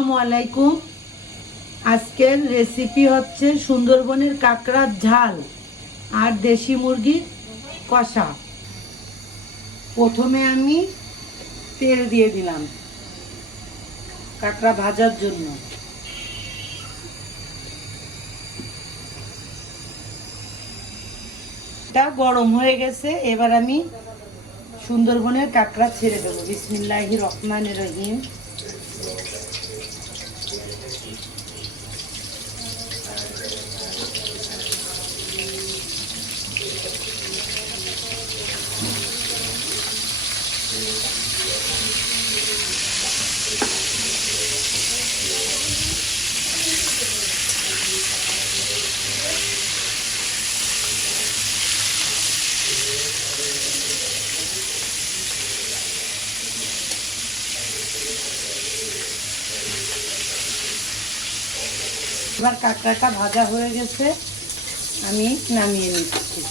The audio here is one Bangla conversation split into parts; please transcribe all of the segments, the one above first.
আসসালামু আলাইকুম। আজকের রেসিপি হচ্ছে সুন্দরবনের কাঁকড়ার ঝাল আর দেশি মুরগির কষা। প্রথমে আমি তেল দিয়ে দিলাম কাঁকড়া ভাজার জন্য। এটা গরম হয়ে গেছে, এবার আমি সুন্দরবনের কাঁকড়া ছেড়ে দেবো। বিসমিল্লাহির রহমানির রহিম। এবার কাঁকড়াটা ভাজা হয়ে গেছে, আমি নামিয়ে নিচ্ছি।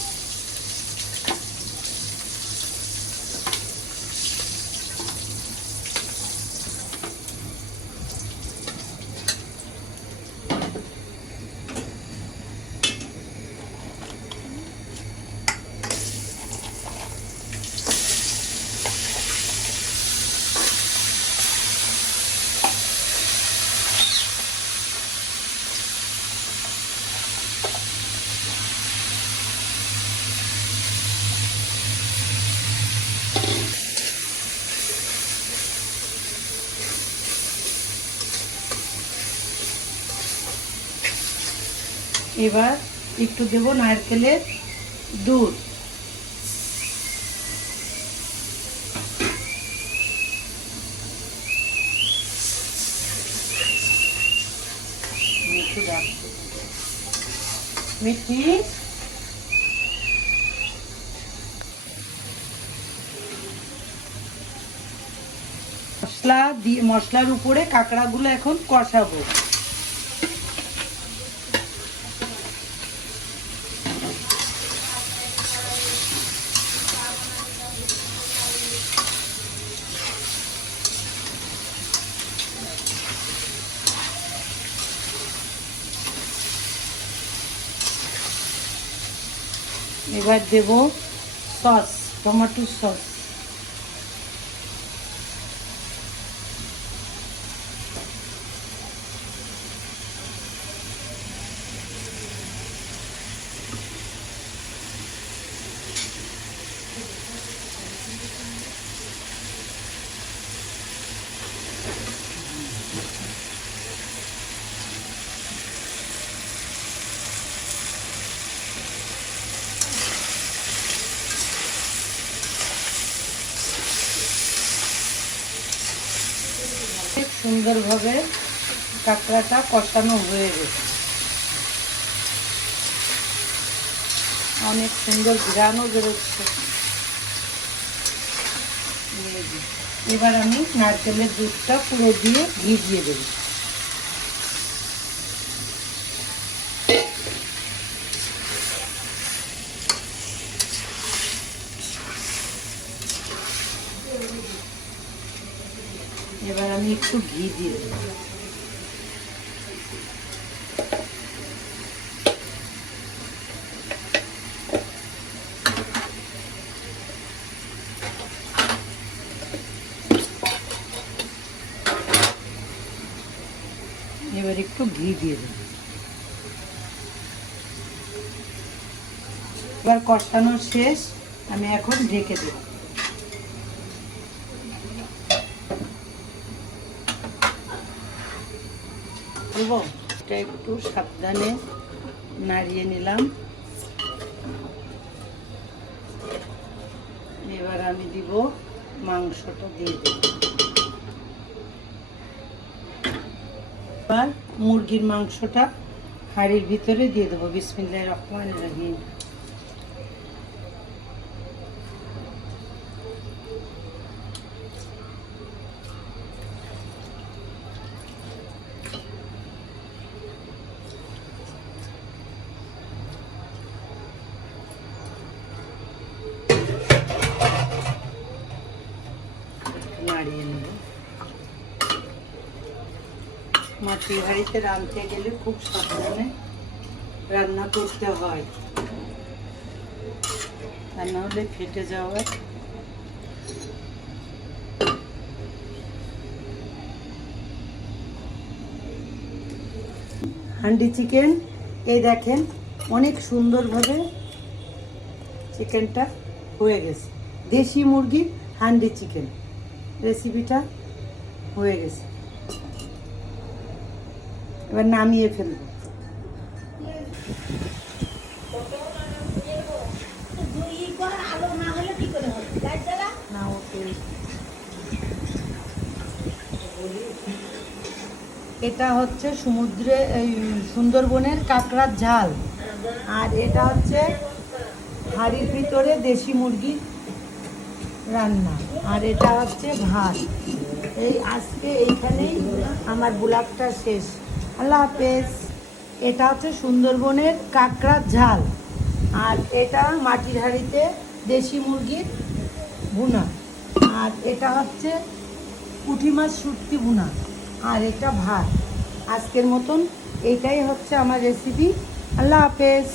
এবার একটু দেব নারকেলের দুধ। মিষ্টি মশলার উপরে কাঁকড়াগুলো এখন কষাবো। এবার দেব সস, টমেটো সস। সুন্দরভাবে কাঁকড়াটা কষানো হয়ে গেছে, অনেক সুন্দর ঘ্রাণও বেরোচ্ছে। এবার আমি নারকেলের দুধটা পুরো দিয়ে ভিজিয়ে দেব। এবার আমি একটু ঘি দিয়ে দেব। এবার একটু ঘি দিয়ে দেব। এবার কষানো শেষ, আমি এখন ঢেকে দেব। এটা একটু সাবধানে নাড়িয়ে নিলাম। এবার আমি দিব মাংসটা দিয়ে দেব। এবার মুরগির মাংসটা হাঁড়ির ভিতরে দিয়ে দেবো। বিসমিল্লাহির রহমানির রহিম। নাড়িয়ে নেব। মাটির হাঁড়িতে রাঁধতে গেলে খুব সাবধানে রান্না করতে হয়, তা না হলে ফেটে যাওয়ার হান্ডি চিকেন। এই দেখেন অনেক সুন্দরভাবে চিকেনটা হয়ে গেছে। দেশি মুরগির হান্ডি চিকেন রেসিপিটা হয়ে গেছে। এবার নামিয়ে ফেলবো। না ওকে, এটা হচ্ছে সমুদ্রে এই সুন্দরবনের কাঁকড়ার ঝাল, আর এটা হচ্ছে হাঁড়ির ভিতরে দেশি মুরগির রান্না, আর এটা হচ্ছে ভাত। এই আজকে এইখানেই আমার ব্লগটা শেষ। আল্লাহ হাফেজ। এটা হচ্ছে সুন্দরবনের কাঁকড়ার ঝাল, আর এটা মাটির হাঁড়িতে দেশি মুরগির ভুনা, আর এটা হচ্ছে পুঁটি মাছ শুটকি ভুনা, আর এটা ভাত। আজকের মতন এইটাই হচ্ছে আমার রেসিপি। আল্লাহ হাফেজ।